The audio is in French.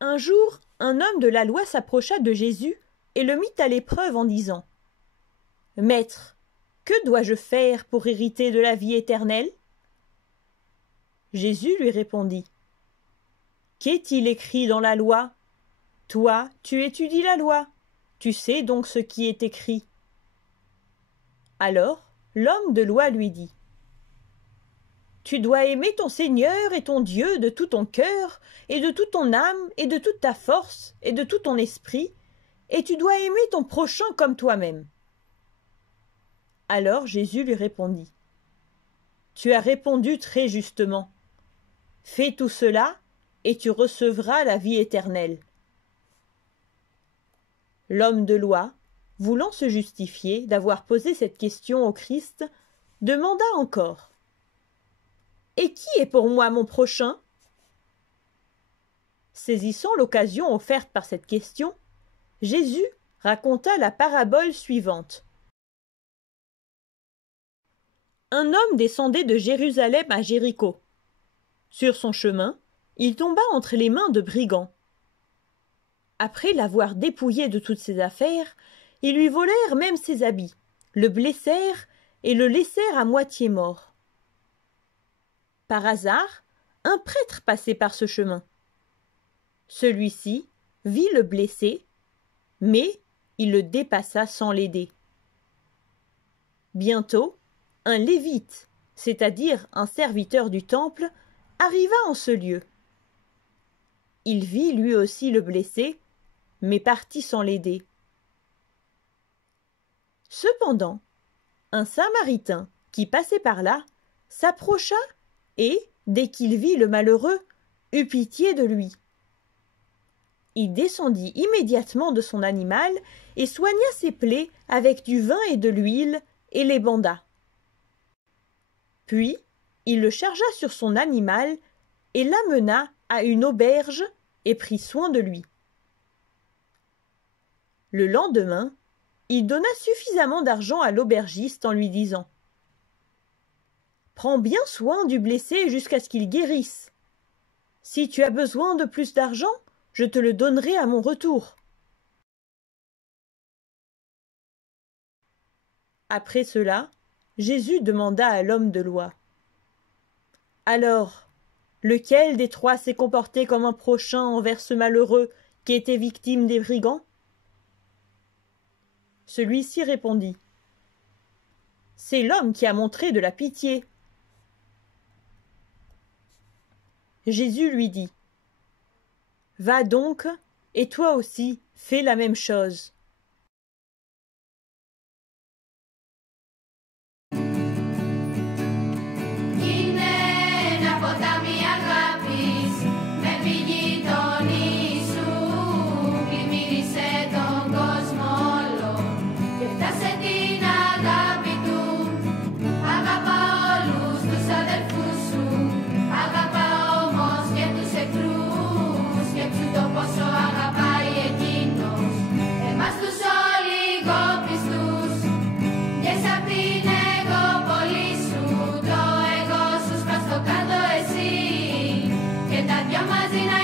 Un jour, un homme de la loi s'approcha de Jésus et le mit à l'épreuve en disant : « Maître, que dois-je faire pour hériter de la vie éternelle ?» Jésus lui répondit : « Qu'est-il écrit dans la loi ? Toi, tu étudies la loi, tu sais donc ce qui est écrit. » Alors, l'homme de loi lui dit : « Tu dois aimer ton Seigneur et ton Dieu de tout ton cœur, et de toute ton âme, et de toute ta force, et de tout ton esprit, et tu dois aimer ton prochain comme toi-même. » Alors Jésus lui répondit : « Tu as répondu très justement. Fais tout cela, et tu recevras la vie éternelle. » L'homme de loi, voulant se justifier d'avoir posé cette question au Christ, demanda encore : « Et qui est pour moi mon prochain ?» Saisissant l'occasion offerte par cette question, Jésus raconta la parabole suivante. Un homme descendait de Jérusalem à Jéricho. Sur son chemin, il tomba entre les mains de brigands. Après l'avoir dépouillé de toutes ses affaires, ils lui volèrent même ses habits, le blessèrent et le laissèrent à moitié mort. Par hasard, un prêtre passait par ce chemin. Celui-ci vit le blessé, mais il le dépassa sans l'aider. Bientôt, un lévite, c'est-à-dire un serviteur du temple, arriva en ce lieu. Il vit lui aussi le blessé, mais partit sans l'aider. Cependant, un Samaritain qui passait par là s'approcha et, dès qu'il vit le malheureux, eut pitié de lui. Il descendit immédiatement de son animal et soigna ses plaies avec du vin et de l'huile et les banda. Puis, il le chargea sur son animal et l'amena à une auberge et prit soin de lui. Le lendemain, il donna suffisamment d'argent à l'aubergiste en lui disant : « Prends bien soin du blessé jusqu'à ce qu'il guérisse. Si tu as besoin de plus d'argent, je te le donnerai à mon retour. » Après cela, Jésus demanda à l'homme de loi : « Alors, lequel des trois s'est comporté comme un prochain envers ce malheureux qui était victime des brigands ?» Celui-ci répondit : « C'est l'homme qui a montré de la pitié. » Jésus lui dit : « Va donc, et toi aussi, fais la même chose. » Και τα δυο μαζί να